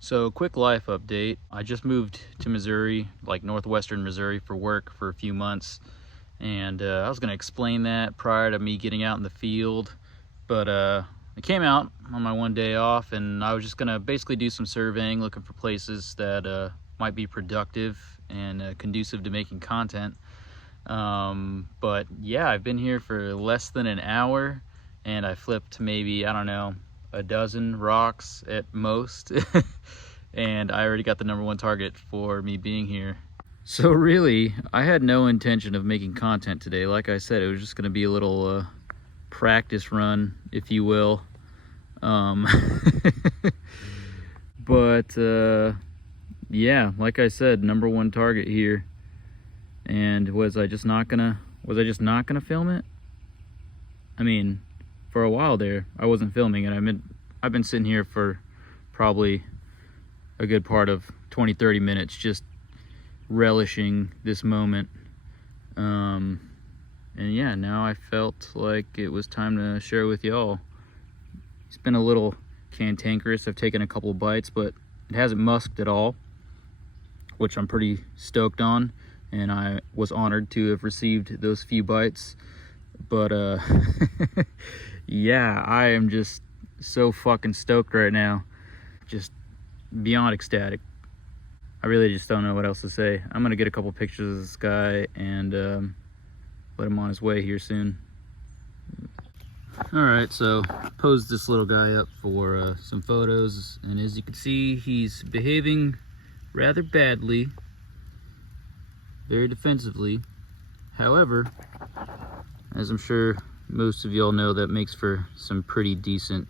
So, quick life update. I just moved to Missouri, like northwestern Missouri, for work for a few months. And I was going to explain that prior to me getting out in the field. But I came out on my one day off, and I was just going to basically do some surveying, looking for places that might be productive and conducive to making content. But yeah, I've been here for less than an hour, and I flipped maybe, I don't know, a dozen rocks at most. And I already got the #1 target for me being here. So really, I had no intention of making content today. Like I said, it was just going to be a little practice run, if you will. But yeah, like I said, #1 target here. And was I just not gonna film it? I mean, for a while there, I wasn't filming it. I've been sitting here for probably a good part of 20-30 minutes just relishing this moment. And yeah, now I felt like it was time to share with y'all. It's been a little cantankerous. I've taken a couple of bites, but it hasn't musked at all, which I'm pretty stoked on, and I was honored to have received those few bites. But yeah, I am just so fucking stoked right now, just beyond ecstatic. I really just don't know what else to say. I'm gonna get a couple pictures of this guy and let him on his way here soon. All right, so posed this little guy up for some photos, and as you can see, he's behaving rather badly, very defensively. However, as I'm sure most of y'all know, that makes for some pretty decent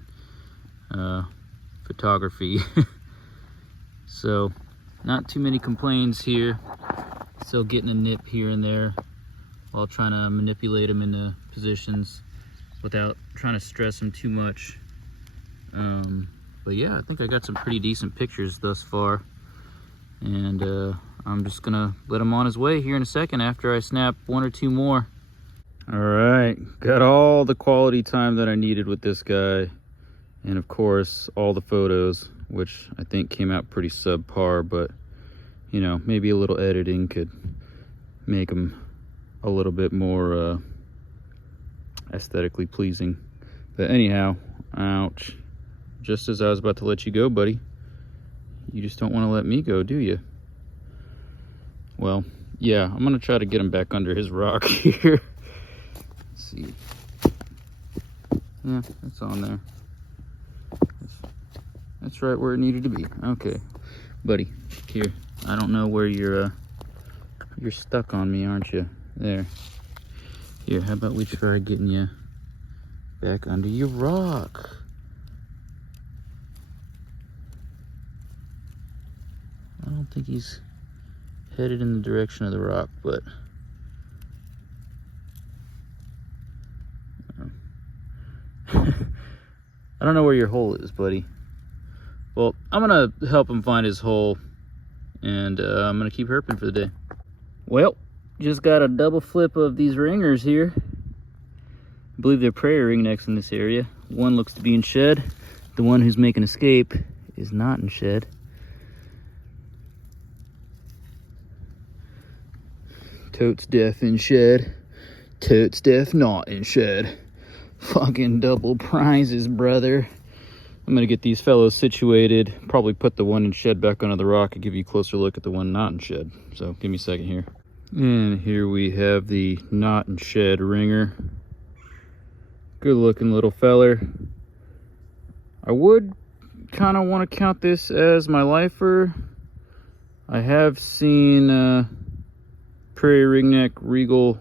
photography. So not too many complaints here. Still getting a nip here and there while trying to manipulate him into positions without trying to stress him too much. But yeah, I think I got some pretty decent pictures thus far, and I'm just gonna let him on his way here in a second after I snap 1 or 2 more. All right, got all the quality time that I needed with this guy, and of course all the photos, which I think came out pretty subpar, but you know, maybe a little editing could make them a little bit more aesthetically pleasing. But anyhow, ouch. Just as I was about to let you go, buddy, you just don't want to let me go, do you? Well, yeah, I'm gonna try to get him back under his rock here. Let's see. Yeah, it's on there. That's right where it needed to be. Okay, buddy, here. I don't know where you're stuck on me, aren't you? There. Here, how about we try getting you back under your rock? I don't think he's headed in the direction of the rock, but I don't know where your hole is, buddy. Well, I'm gonna help him find his hole, and I'm gonna keep herping for the day. Well, just got a double flip of these ringers here. I believe they're prairie ringnecks in this area. One looks to be in shed. The one who's making escape is not in shed. Totes deaf in shed. Totes deaf not in shed. Fucking double prizes, brother. I'm gonna get these fellows situated, probably put the one in shed back under the rock and give you a closer look at the one not in shed. So give me a second here. And here we have the not in shed ringer. Good looking little feller. I would kind of want to count this as my lifer. I have seen prairie ringneck, regal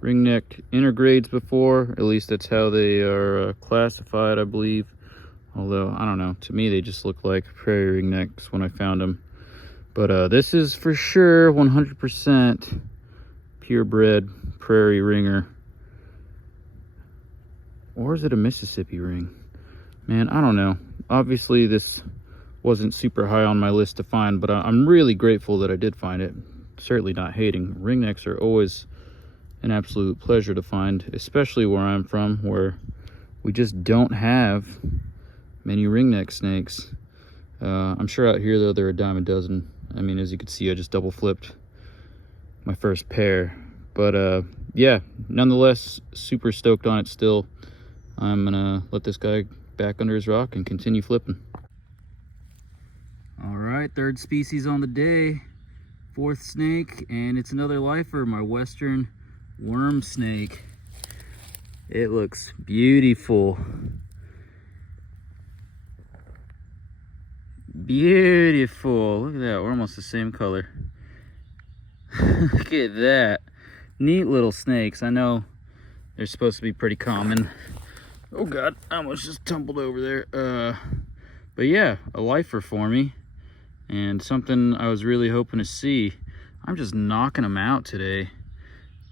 ringneck intergrades before. At least that's how they are classified, I believe. Although, I don't know, to me they just look like prairie ringnecks when I found them. But this is for sure 100% purebred prairie ringer. Or is it a Mississippi ring? Man, I don't know. Obviously this wasn't super high on my list to find, but I'm really grateful that I did find it. Certainly not hating. Ringnecks are always an absolute pleasure to find, especially where I'm from, where we just don't have many ringneck snakes. I'm sure out here though they're a dime a dozen. I mean, as you can see, I just double flipped my first pair. But yeah, nonetheless, super stoked on it still. I'm gonna let this guy back under his rock and continue flipping. All right, third species on the day, fourth snake, and it's another lifer, my western worm snake. It looks beautiful. Beautiful. Look at that, we're almost the same color. Look at that. Neat little snakes. I know they're supposed to be pretty common. Oh God, I almost just tumbled over there. But yeah, a lifer for me, and something I was really hoping to see. I'm just knocking them out today.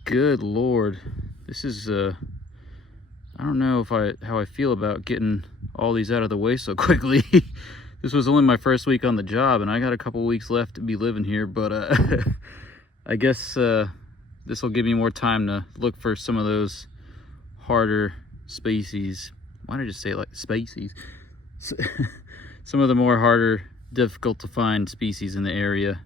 Good Lord. This is, I don't know how I feel about getting all these out of the way so quickly. This was only my first week on the job, and I got a couple weeks left to be living here, but I guess this will give me more time to look for some of those harder species. Why did I just say it like species? Some of the more harder, difficult to find species in the area.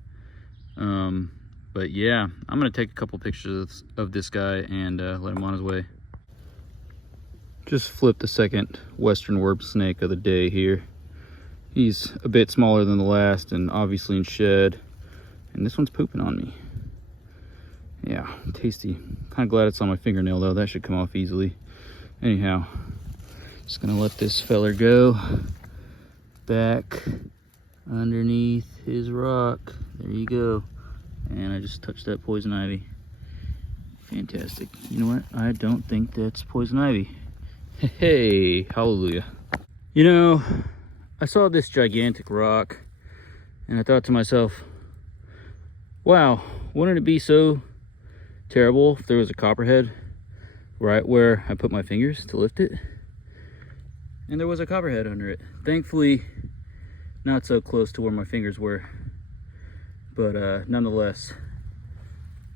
But yeah, I'm gonna take a couple pictures of this guy and let him on his way. Just flipped the second western worm snake of the day here. He's a bit smaller than the last and obviously in shed, and this one's pooping on me. Yeah, tasty. Kind of glad it's on my fingernail though. That should come off easily. Anyhow, just gonna let this feller go back underneath his rock. There you go. And I just touched that poison ivy. Fantastic. You know what? I don't think that's poison ivy. Hey, hallelujah. You know, I saw this gigantic rock and I thought to myself, wow, wouldn't it be so terrible if there was a copperhead right where I put my fingers to lift it? And there was a copperhead under it. Thankfully, not so close to where my fingers were, but nonetheless,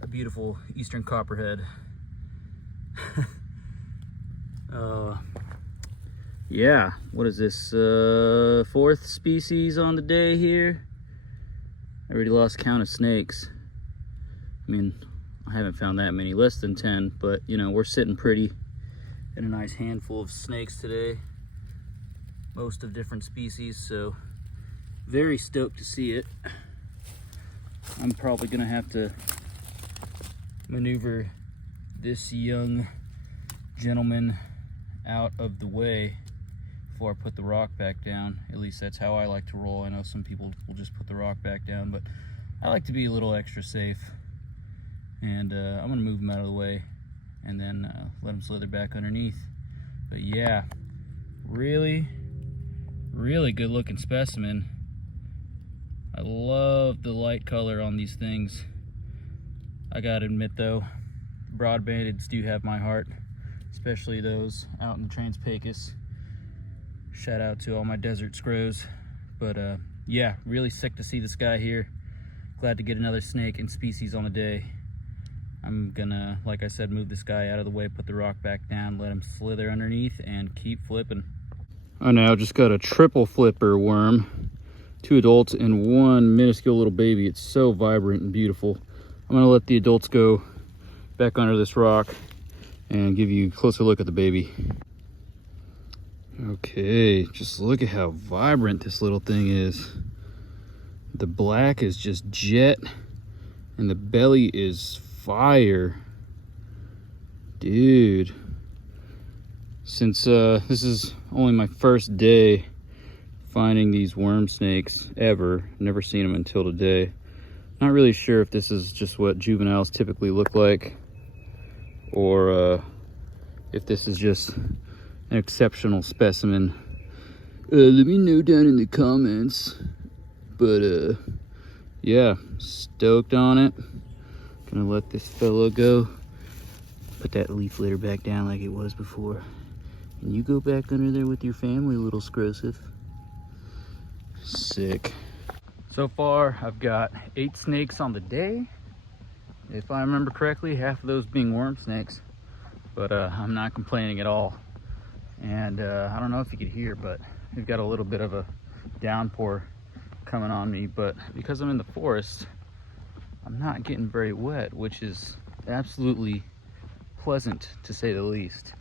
a beautiful eastern copperhead. Yeah, what is this, fourth species on the day here? I already lost count of snakes. I mean, I haven't found that many, less than 10, but you know, we're sitting pretty in a nice handful of snakes today. Most of different species, so very stoked to see it. I'm probably gonna have to maneuver this young gentleman out of the way before I put the rock back down. At least that's how I like to roll. I know some people will just put the rock back down, but I like to be a little extra safe. And I'm gonna move him out of the way and then let him slither back underneath. But yeah, really good looking specimen. I love the light color on these things. I gotta admit though, broad-bandeds do have my heart, especially those out in the Trans-Pecos. Shout out to all my desert scrows. But yeah, really sick to see this guy here. Glad to get another snake and species on the day. I'm gonna, like I said, move this guy out of the way, put the rock back down, let him slither underneath, and keep flipping. I now just got a triple flipper worm. 2 adults and 1 minuscule little baby. It's so vibrant and beautiful. I'm gonna let the adults go back under this rock and give you a closer look at the baby. Okay, just look at how vibrant this little thing is. The black is just jet and the belly is fire. Dude, since this is only my first day finding these worm snakes ever, never seen them until today. Not really sure if this is just what juveniles typically look like, or if this is just an exceptional specimen. Let me know down in the comments. But yeah, stoked on it. Gonna let this fellow go. Put that leaf litter back down like it was before. And you go back under there with your family, little Scrosif. Sick. So far, I've got 8 snakes on the day. If I remember correctly, half of those being worm snakes. But I'm not complaining at all. And I don't know if you could hear, but we've got a little bit of a downpour coming on me, but because I'm in the forest, I'm not getting very wet, which is absolutely pleasant to say the least.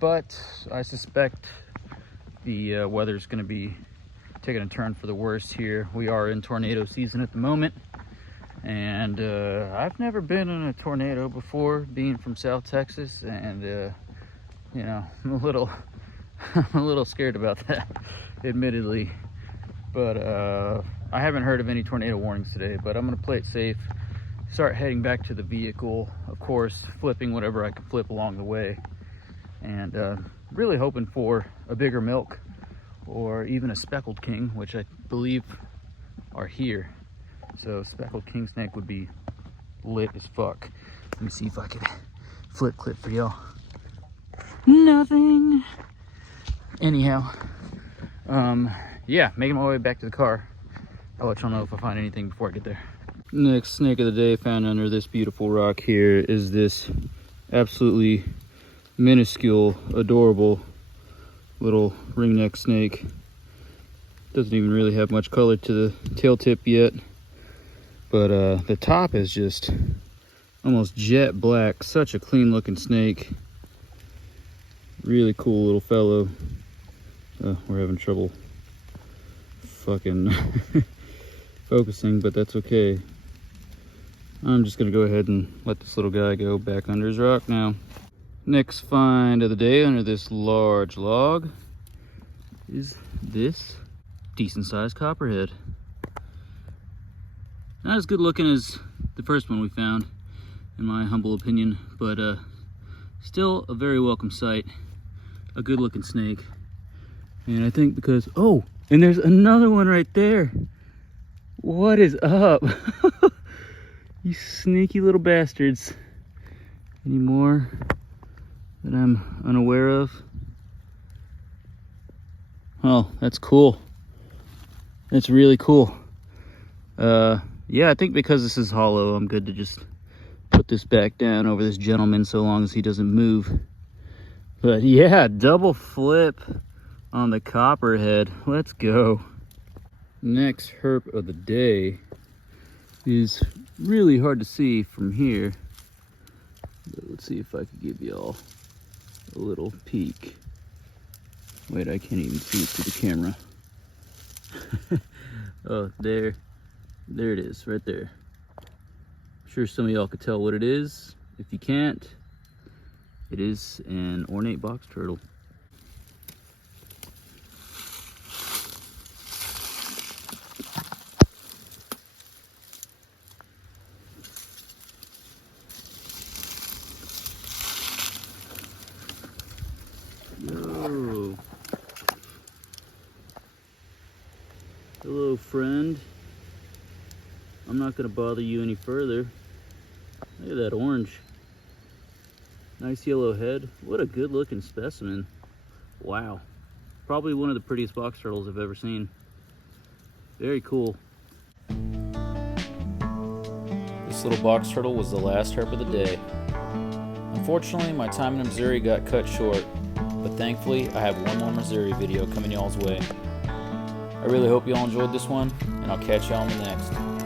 But I suspect the weather's going to be taking a turn for the worse here. We are in tornado season at the moment, and I've never been in a tornado before, being from South Texas, and you know, I'm a little scared about that, admittedly. But I haven't heard of any tornado warnings today, but I'm gonna play it safe, start heading back to the vehicle, of course flipping whatever I can flip along the way, and really hoping for a bigger milk or even a speckled king, which I believe are here. So speckled king snake would be lit as fuck. Let me see if I can flip clip for y'all. Nothing. Anyhow, yeah, making my way back to the car. I'll let y'all know if I find anything before I get there. Next snake of the day found under this beautiful rock here is this absolutely minuscule, adorable little ringneck snake. Doesn't even really have much color to the tail tip yet, but the top is just almost jet black. Such a clean looking snake. Really cool little fellow. We're having trouble fucking focusing, but that's okay. I'm just gonna go ahead and let this little guy go back under his rock now. Next find of the day under this large log is this decent sized copperhead. Not as good looking as the first one we found, in my humble opinion, but still a very welcome sight. A good looking snake. And I think because, oh, and there's another one right there. What is up? You sneaky little bastards. Any more that I'm unaware of? Oh, that's cool. That's really cool. Yeah, I think because this is hollow, I'm good to just put this back down over this gentleman so long as he doesn't move. But yeah, double flip on the copperhead. Let's go. Next herp of the day is really hard to see from here. But let's see if I can give y'all a little peek. Wait, I can't even see it through the camera. Oh, there it is, right there. I'm sure some of y'all could tell what it is. If you can't, it is an ornate box turtle. Yo. Hello, friend. I'm not gonna bother you any further. Look at that orange. Nice yellow head. What a good looking specimen. Wow. Probably one of the prettiest box turtles I've ever seen. Very cool. This little box turtle was the last herp of the day. Unfortunately, my time in Missouri got cut short, but thankfully I have one more Missouri video coming y'all's way. I really hope y'all enjoyed this one, and I'll catch y'all on the next.